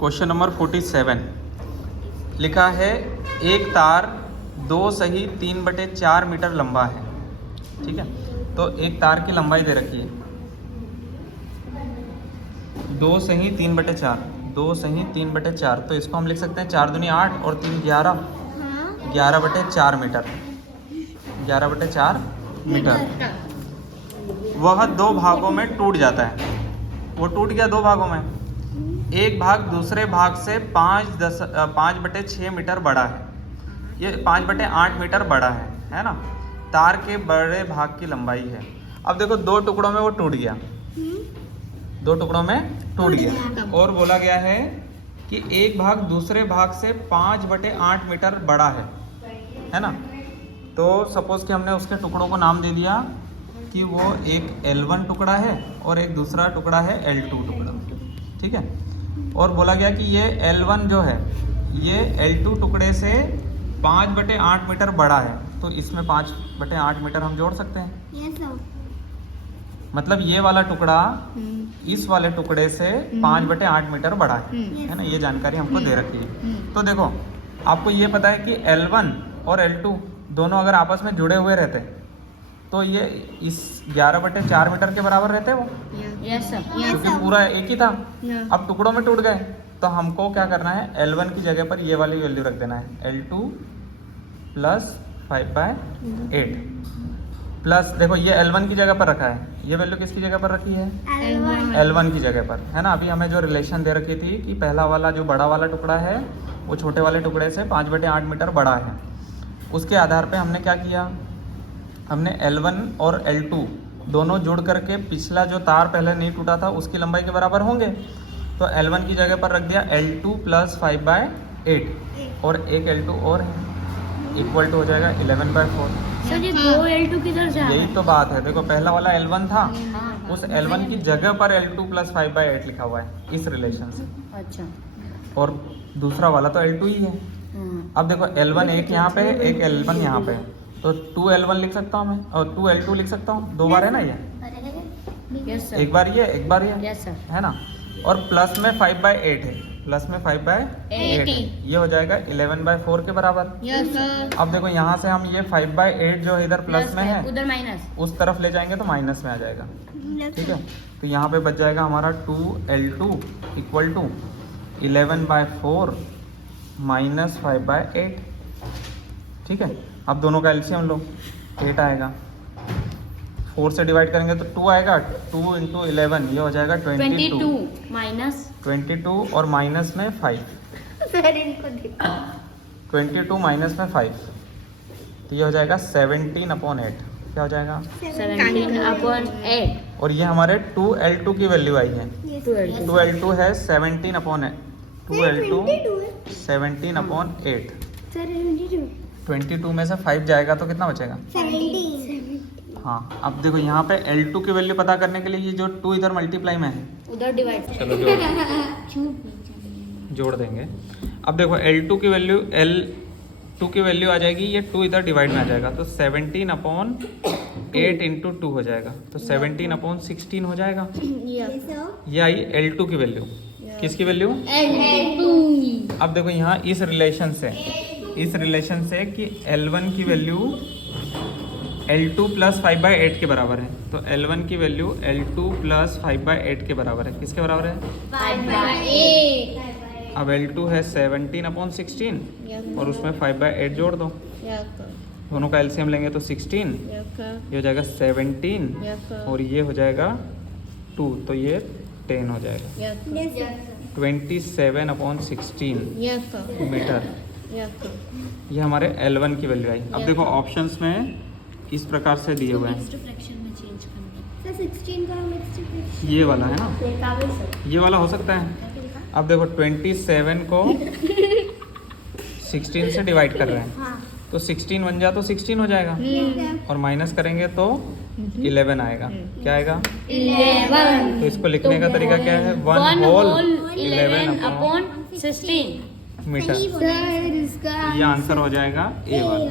Question number 47 लिखा है एक तार 2 सही 3/4 मीटर लंबा है। ठीक है, तो एक तार की लंबाई दे रखी है 2 सही 3/4, 2 सही 3/4, तो इसको हम लिख सकते हैं 4 दूनी 8 और 3 11, 11/4 मीटर, 11/4 मीटर। वह 2 भागों में टूट जाता है। वो टूट गया 2 भागों में। एक भाग दूसरे भाग से 5/6 मीटर बड़ा है। ये 5/8 मीटर बड़ा है ना। तार के बड़े भाग की लंबाई है। अब देखो 2 टुकड़ों में वो टूट गया, 2 टुकड़ों में टूट गया। और बोला गया है कि एक भाग दूसरे भाग से 5/8 मीटर बड़ा है ना। तो सपोज कि हमने उसके टुकड़ों को नाम दे दिया कि वो एक L1 टुकड़ा है और एक दूसरा टुकड़ा है L2 टुकड़ा। ठीक है, और बोला गया कि ये L1 जो है ये L2 टुकड़े से 5/8 मीटर बड़ा है, तो इसमें 5/8 मीटर हम जोड़ सकते हैं। मतलब ये वाला टुकड़ा इस वाले टुकड़े से 5/8 मीटर बड़ा है ना। ये जानकारी हमको दे रखी है। तो देखो आपको ये पता है कि L1 और L2 दोनों अगर आपस में जुड़े हुए रहते तो ये इस 11/4 मीटर के बराबर रहते वो, क्योंकि पूरा एक ही था। अब टुकड़ों में टूट गए तो हमको क्या करना है, L1 की जगह पर ये वाली वैल्यू रख देना है, L2 प्लस 5/8 प्लस, देखो ये L1 की जगह पर रखा है, ये वैल्यू किसकी जगह पर रखी है, L1 की जगह पर, है ना। अभी हमें जो रिलेशन दे रखी थी कि पहला वाला जो बड़ा वाला टुकड़ा है वो छोटे वाले टुकड़े से 5/8 मीटर बड़ा है, उसके आधार पे हमने क्या किया, हमने L1 और L2 दोनों जुड़ करके पिछला जो तार पहले नहीं टूटा था उसकी लंबाई के बराबर होंगे, तो L1 की जगह पर रख दिया L2 प्लस 5/8 और एक L2 और है, इक्वल टू हो जाएगा 11/4। सर ये 2 L2 किधर जा रहा है? यही तो बात है, देखो पहला वाला L1 था, उस L1 की जगह पर L2 प्लस 5/8 लिखा हुआ है इस रिलेशन से। अच्छा, और दूसरा वाला तो L2 ही है। अब देखो L1 एक यहाँ पे है, एक L1 यहाँ पे है, तो 2L1 लिख सकता हूँ मैं और 2L2 लिख सकता हूँ, 2 बार है ना ये, यस सर, एक बार ये एक बार ये, यस सर, है ना। और प्लस में 5/8 है, प्लस में 5/8 है, ये हो जाएगा 11/4 के बराबर। Yes sir. अब देखो यहाँ से हम ये 5/8 जो इधर प्लस में है उधर माइनस, उस तरफ ले जाएंगे तो माइनस में आ जाएगा। ठीक है, तो यहाँ पे बच जाएगा हमारा 2L2 इक्वल टू 11/4 माइनस 5/8। ठीक है, अब दोनों का एलसीएम लो, 8 आएगा, 4 से डिवाइड करेंगे तो 2 आएगा, 2 × 11 ये हो जाएगा 22 माइनस 22 और माइनस में 5, 22 माइनस में 5, तो ये हो जाएगा 17/8। क्या हो जाएगा 17/8 और ये हमारे 2L2 की वैल्यू आई है। 2L2 है 17/8, 2L2 17/8। 22 में से 5 जाएगा तो कितना बचेगा 17। हाँ, अब देखो यहाँ पे L2 की वैल्यू पता करने के लिए ये जो 2 इधर मल्टीप्लाई में है, उधर डिवाइड, चलो जोड़ देंगे। अब देखो L2 की वैल्यू, L2 की वैल्यू आ जाएगी, ये 2 इधर डिवाइड में आ जाएगा, तो 17/8 × 2 हो जाएगा, तो 17/16 हो जाएगा। ये आई L2 की वैल्यू। किसकी वैल्यू, अब देखो यहाँ इस रिलेशन से कि L1 की वैल्यू L2 प्लस 5/8 के बराबर है, तो L1 की वैल्यू L2 प्लस 5/8 के बराबर है। किसके बराबर है, 5/8। अब L2 है 17/16 और उसमें 5/8 जोड़ दो, दोनों का एलसीएम लेंगे तो 16, ये हो जाएगा 17 और ये हो जाएगा 2, तो ये 10 हो जाएगा, 27/16 मीटर। ये हमारे L1 की वैल्यू आई। अब देखो ऑप्शंस में इस प्रकार से दिए हुए हैं, ये वाला है ना, ये वाला हो सकता है। अब देखो 27 को 16 से डिवाइड कर रहे हैं, तो 16 बन जा तो 16 हो जाएगा, और माइनस करेंगे तो 11 आएगा। क्या आएगा 11। तो इसको लिखने का तरीका क्या है, 1 होल 11/16 मीटर। ये आंसर हो जाएगा A वाला।